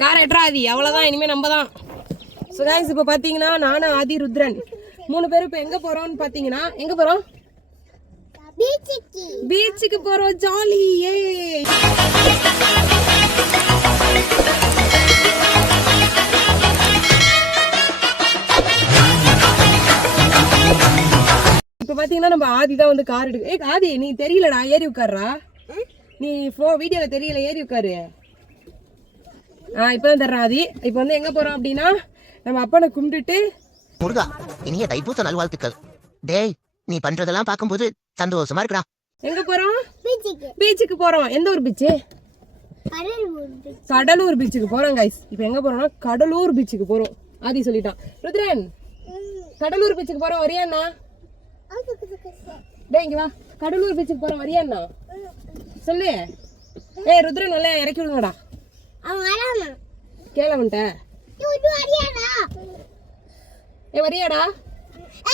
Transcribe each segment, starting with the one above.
Car எட்ராதி அவ்வளவுதான், இனிமே நம்ம தான். ஸோ கைஸ் இப்போ பார்த்தீங்கன்னா நானும் ஆதி ருத்ரன் 3 பேரும் இப்போ எங்கே போகிறோம்னு பார்த்தீங்கன்னா எங்கே போகிறோம்? பீச்சுக்கு போகிறோம். ஜாலி. ஏ இப்போ பார்த்தீங்கன்னா நம்ம ஆதி தான் வந்து கார் எடுக்க. ஆதி நீ தெரியலடா, ஏறி உட்கார்றா. நீ வீடியோவில் தெரியல, ஏறி உட்காரு. இப்போ தான் தர்றேன் ஆதி. இப்போ வந்து எங்கே போகிறோம் அப்படின்னா நம்ம அப்பனை கும்பிட்டுட்டு முருகா இனிய தைப்பூச நல்வாழ்த்துக்கள். டேய் நீ பண்றதெல்லாம் பாக்கும்போது சந்தோஷமா இருக்குடா. எங்க போறோம்? பீச்சுக்கு போறோம். எந்த ஒரு பீச்சு? கடலூர் பீச்சுக்கு போறோம் கைஸ். இப்போ எங்க போறோம்னா கடலூர் பீச்சுக்கு போறோம். ஆதி சொல்லிட்டான். ருத்ரன் கடலூர் பீச்சுக்கு போறோம், வரியாண்ணா? டேய் இங்க வா, கடலூர் பீச்சுக்கு போறோம், வரியாண்ணா? சொல்லு. ஏய் ருத்ரன் நல்லா இறக்கி விடுங்கடா. கேள வந்துட்ட. ஏ வரியாடா?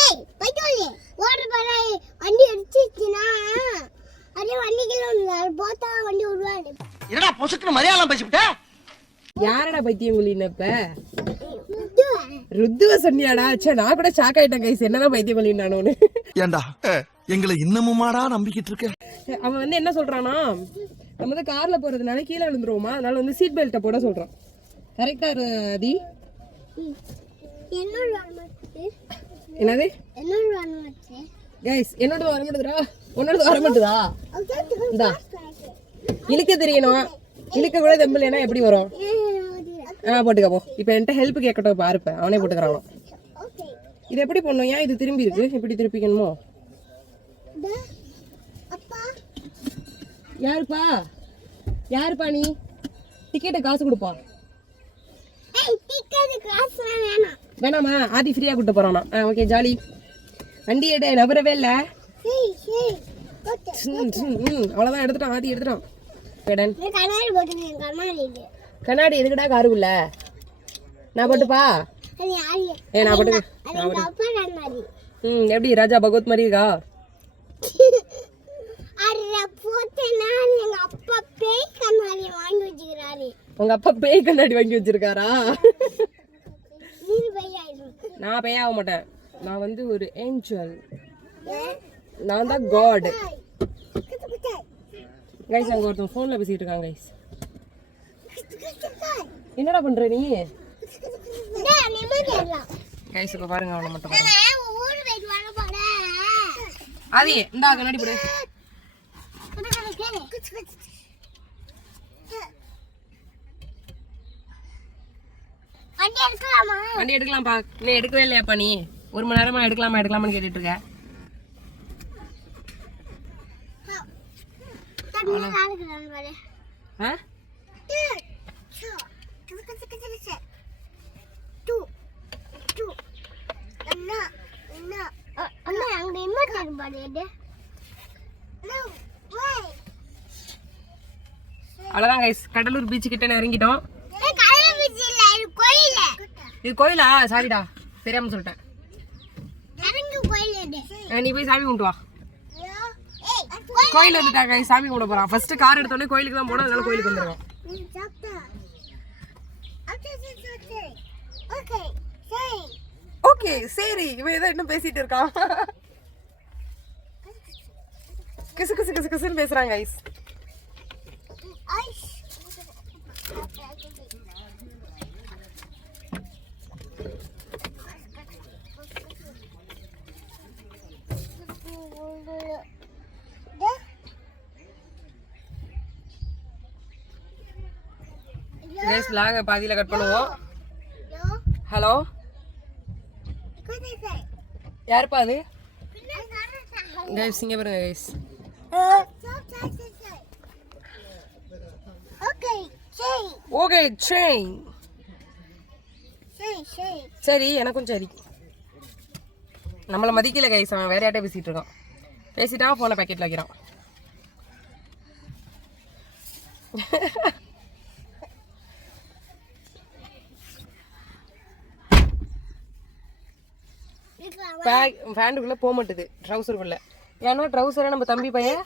ஏய் பைட்டோலி வாட்டர் பாலை வண்டி அடிச்சிச்சுனா அதே வண்டிக்குள்ள போட்டா வண்டி ஓடுவாங்க. என்னடா பொசுக்குன மரியாதை பேசிட்டே? யாரடா பைத்தியம் குளினப்ப? ருத்துவ சொன்னியாடா? சே நான் கூட ஷாக் ஆயிட்டேன் கைஸ். என்னதான் பைத்தியம் குளினானோன்னு. ஏண்டா எங்களை இன்னமுமாடா நம்பிக்கிட்டு இருக்க? அவன் வந்து என்ன சொல்றானா, நம்ம வந்து கார்ல போறதுனால கீழே விழுந்துருவோமா, அதனால வந்து சீட் பெல்ட்டை போட சொல்றான். கரெக்டா ஆதி? என்னது கைஸ்? என்னோட வர மாட்டேதுடா, உன்னோட வர மாட்டேதா? இந்தா இழுக்க தெரியணும், இழுக்க கூட தெம்பலைன்னா எப்படி வரும்? போட்டுக்க போ. இப்போ என்கிட்ட ஹெல்ப் கேட்கட்டும் பாருப்பேன், அவனே போட்டுக்கிறானோ. இது எப்படி பண்ணும்? ஏன் இது திரும்பி இருக்கு? இப்படி திருப்பிக்கணுமோ? யாருப்பா? யாருப்பா நீ? டிக்கெட்டு காசு கொடுப்பா. வேணாமா? ஆதி ஃப்ரீயா கூட்டு போறானா? Okay jolly. வண்டி எடு, நபரவே இல்ல. அவ்வளவுதான், எடுத்துட்டான் ஆதி, எடுத்துட்டான். கண்ணாடி எதுக்குடா காருக்குள்ள? நான் போட்டுப்பா. நான் போட்டு. எப்படி ராஜா பகவத் மாதிரி இருக்கா? உங்க அப்பா பேய் கண்ணாடி வாங்கி வச்சிருக்காரா? நான் பேய் ஆக மாட்டேன், நான் வந்து ஒரு ஏஞ்சல். நான் தான் காட். கைஸ் அங்க ஒருத்தன் போன்ல பேசிட்டு இருக்காங்க கைஸ். என்னடா பண்ற நீ? கைஸ் இப்ப பாருங்க அவனை மட்டும். ஆதி இந்தா கண்ணாடி போடு. வண்டி எடுக்கலாம்ப்பா. நீ எடுக்கவே இல்லையாப்பா? நீ 1 மணி நேரமா எடுக்கலாமான்னு கேட்டுட்டு இருக்க. அவ்வளவுதான் கைஸ், கடலூர் பீச்சு கிட்ட இறங்கிட்டோம். இது கோயிலா? சாரிடா தெரியாம சொல்லிட்டேன். நீ போய் சாமி கும்பிட்டு வா. கோயில் வந்துட்டா கைஸ், சாமி கும்பிட போறான். ஃபர்ஸ்ட் கார் எடுத்தோடனே கோயிலுக்கு தான் போனோம், அதனால கோயிலுக்கு வந்துருக்கோம். ஓகே சரி, இவன் ஏதோ இன்னும் பேசிட்டு இருக்கான். கிசு கிசு கிசு கிசுன்னு பேசுறாங்க கைஸ். கைஸ் vlog பாதியில கட் பண்ணுவோம். ஹலோ யாருப்பா அது? கைஸ் இங்க பாருங்க கைஸ். Okay chain. சரி எனக்கும் சரி. நம்மள மதிக்கல கைஸ், அவன் வேற யார்ட்ட பேசிட்டு இருக்கான். பேசிட்டான், போன பாக்கெட்ல வைக்கிறான். பேண்டுக்குள்ள போக மாட்டுது, ட்ரௌசருக்குள்ள. ஏன்னா ட்ரௌசரை நம்ம தம்பி பையன்.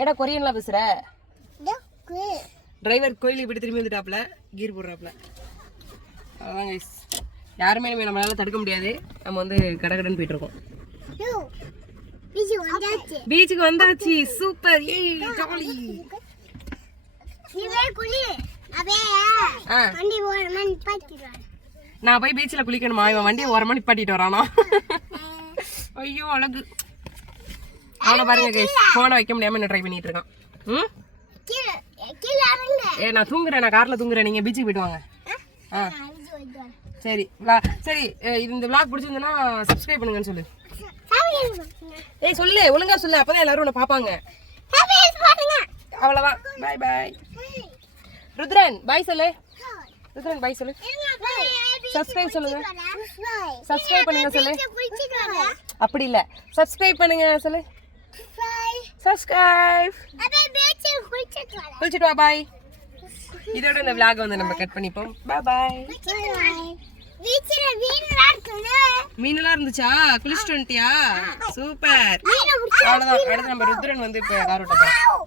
ஏடா கொரியன்ல பேசுற? டிரைவர் கோயிலுக்கு போயிட்டு திரும்பி வந்துட்டாப்ல கீர் போடுறாப்ல. அதான் கைஸ், யாருமே நம்மளால தடுக்க முடியாது. நம்ம வந்து கடகடன்னு போயிட்டு இருக்கோம். பீச்சுக்கு வந்தாச்சு. சூப்பர். ஏய் ஜாலி. நான் போய் பீச்சில் குளிக்கணுமா? இவன் வண்டியை ஓரமா நிப்பாட்டிட்டு வரானா? ஐயோ அழகு. அவனை பாருங்க கைஸ், போனை வைக்க முடியாம என்ன ட்ரை பண்ணிட்டு இருக்கான். ம் நான் தூங்குறேன், நான் கார்ல தூங்குறேன். நீங்க பீச்சுக்கு போயிட்டு வாங்க. சரி சரி. இந்த vlog பிடிச்சிருந்தா சப்ஸ்கிரைப் பண்ணுங்கன்னு சொல்லு. ஏய் சொல்லு, ஒழுங்கா சொல்லு, அப்பதான் எல்லாரும் உன்னை பாப்பாங்க. அவ்வளவுதான். By by. ருத்ரன் பாய் சொல்லு. ருத்ரன் பாய் சொல்லு. சப்ஸ்கிரைப் சொல்லுங்க. சப்ஸ்கிரைப் பண்ணுங்க சொல்லு. அப்படி இல்ல, சப்ஸ்கிரைப் பண்ணுங்க சொல்லு. சப்ஸ்கிரைப். குளிச்சிட்டு வா. பாய். இதோட இந்த vlog வந்து நம்ம கட் பண்ணிப்போம். Bye bye. மீனெல்லாம் இருந்துச்சா? குளிச்சுட்டு வந்துட்டியா? சூப்பர். அவ்வளவுதான். அடுத்து நம்ம ருத்ரன் வந்து இப்ப கார் ஓட்ட போறோம்.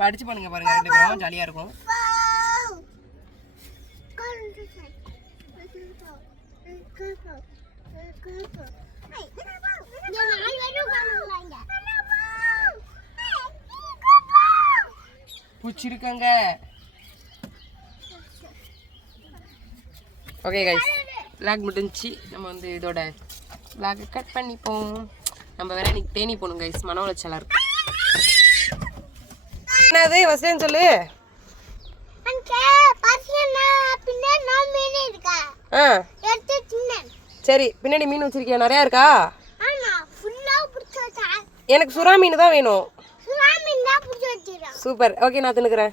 படிச்சு பண்ணுங்க பாருங்க, 2 பேரும் ஜாலியா இருக்கும். பிடிச்சிருக்கங்க. ஓகே கைஸ், vlog முடிஞ்சி. நம்ம வந்து இதோட vlog கட் பண்ணிப்போம். நம்ம வேற இன்னைக்கு தேனி போகணும் கைஸ், மன உளைச்சலா இருக்கு. என்னது வசேன் சொல்லு. சரி, பின்னாடி மீன் வச்சிருக்கியா? நிறையா இருக்கா? எனக்கு சுறா மீன் தான் வேணும். சூப்பர். ஓகே, நான் தின்னுக்கிறேன்.